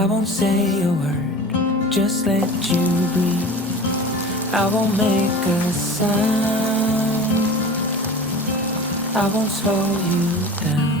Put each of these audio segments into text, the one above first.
I won't say a word, just let you breathe. I won't make a sound, I won't slow you down.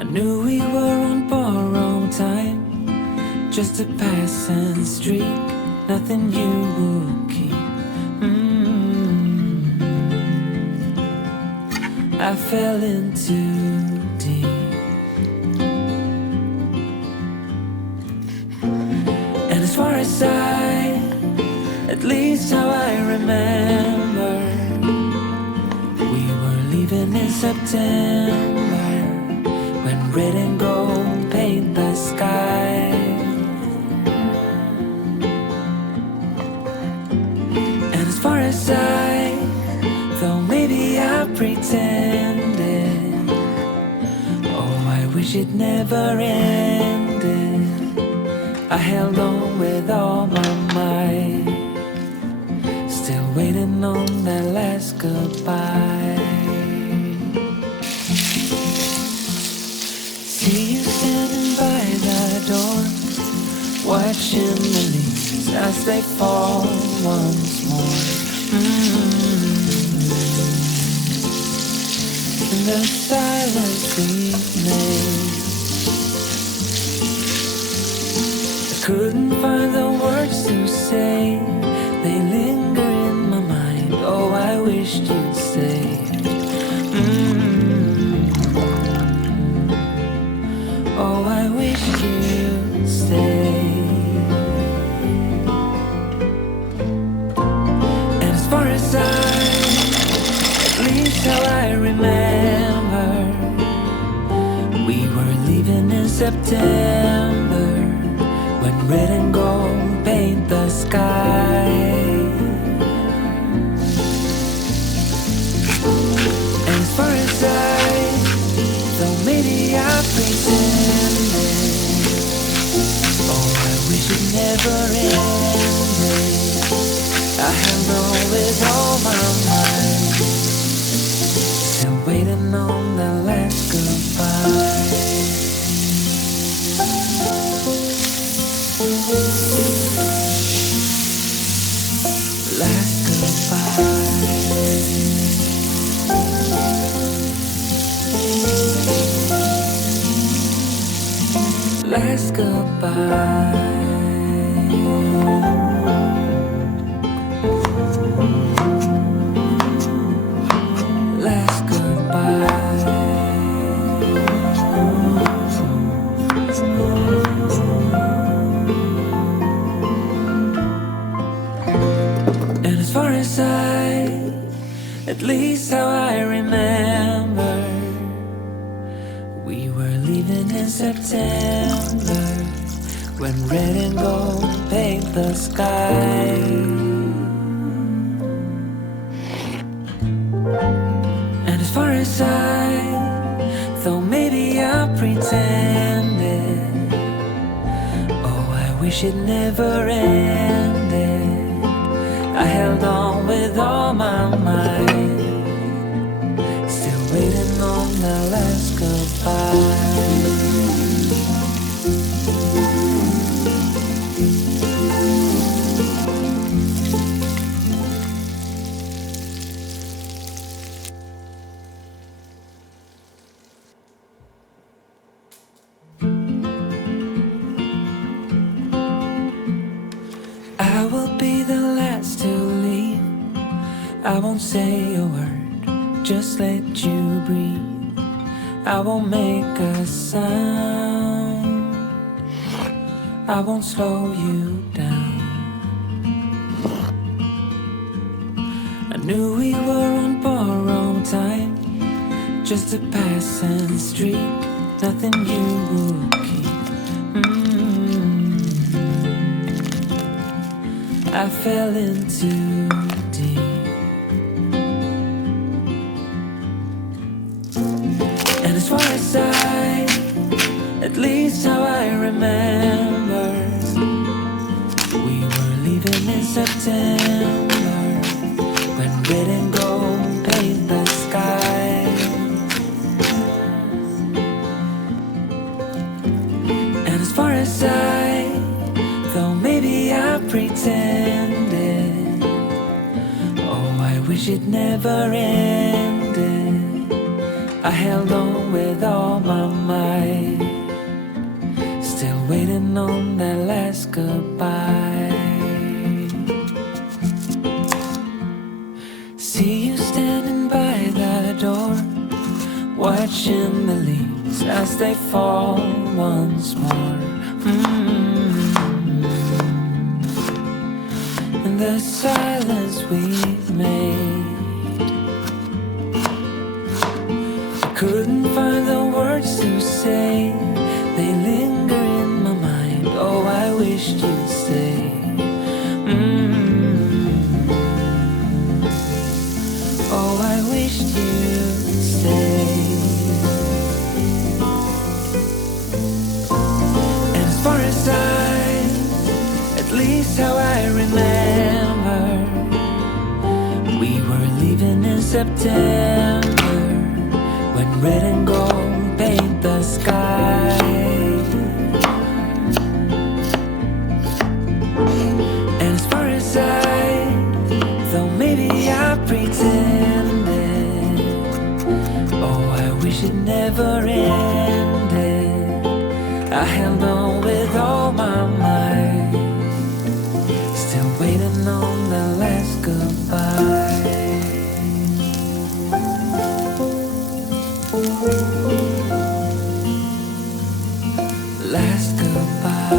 I knew we were on borrowed time, just a passing streak, nothing you would keep. I fell in too deep. And as far as at least how I remember, we were leaving in September, when red and gold paint the sky. And as far as though maybe I pretended, oh, I wish it never ended. I held on with all my might, still waiting on that last goodbye. See you standing by the door, watching the leaves as they fall once more. In the silence we made, I couldn't find the words to say. They linger in my mind. Oh, I wished you'd stay. Oh, I wish you'd stay. And as far as at least how I remember, we were leaving in September, when red and gold paint the sky. And as far as though maybe I pretended, oh, I wish it never ended. I held on with all my might, still waiting on the last goodbye. Last goodbye. Last goodbye. Last goodbye. And as far as at least how I remember, we were leaving in September, when red and gold paint the sky. And as far as though maybe I pretended, oh, I wish it never ended. I held on with all my might, still waiting on the last goodbye. I will be the last to leave. I won't say a word, just let you breathe. I won't make a sound, I won't slow you down. I knew we were on borrowed time, just a passing streak, nothing you would keep. I fell in too deep. And as far as at least how I remember, we were leaving in September, when red and gold paint the sky. wish it never ended. I held on with all my might, still waiting on that last goodbye. See you standing by the door, watching the leaves as they fall once more. In the silence we made, I couldn't find the words to say. They linger in my mind. Oh, I wished you'd stay. Oh, I wished you'd stay. And as far as at least how I remember, we were leaving in September, when red and gold paint the sky. And as far as though maybe I pretended, oh, I wish it never ended. I held on with all my might, still waiting on the last goodbye. Last goodbye.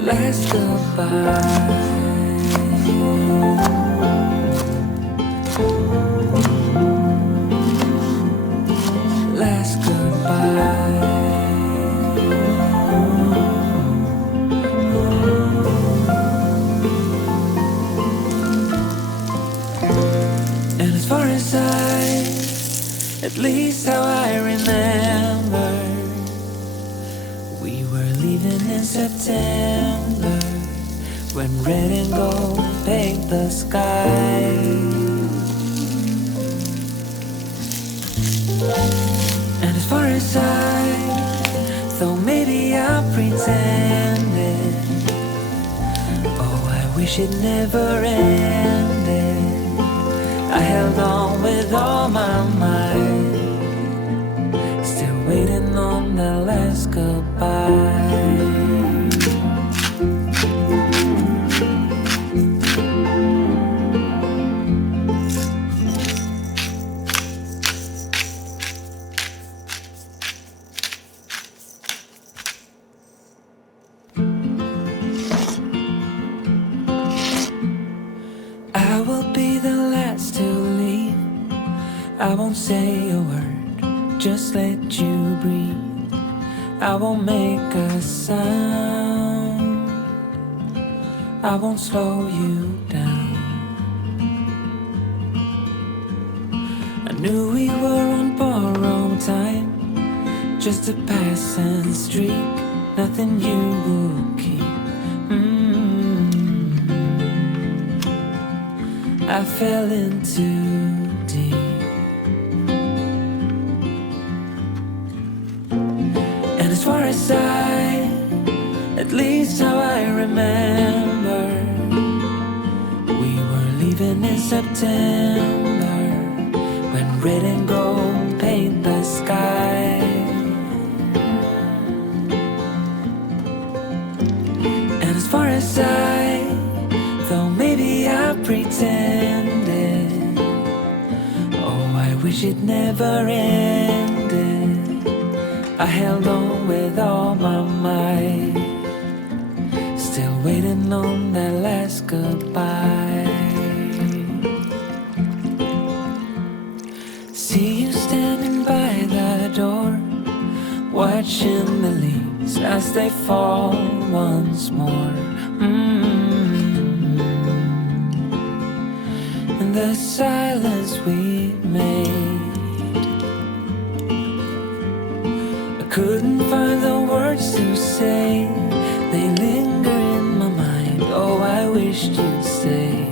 Last goodbye. Last goodbye. And as far as at least how I remember, we were leaving in September, when red and gold paint the sky. And as far as though maybe I pretended, oh, I wish it never ended. I held on with all my might, still waiting on the last goodbye. I won't say a word, just let you breathe. I won't make a sound, I won't slow you down. I knew we were on borrowed time, just a passing streak, nothing you would keep. I fell in too deep. As far as at least how I remember, we were leaving in September, when red and gold paint the sky. And as far as though maybe I pretended, oh, I wish it never ended. I held on with all my might, still waiting on that last goodbye. See you standing by the door, watching the leaves as they fall once more. In the silence we made, couldn't find the words to say. They linger in my mind. Oh, I wished you'd stay.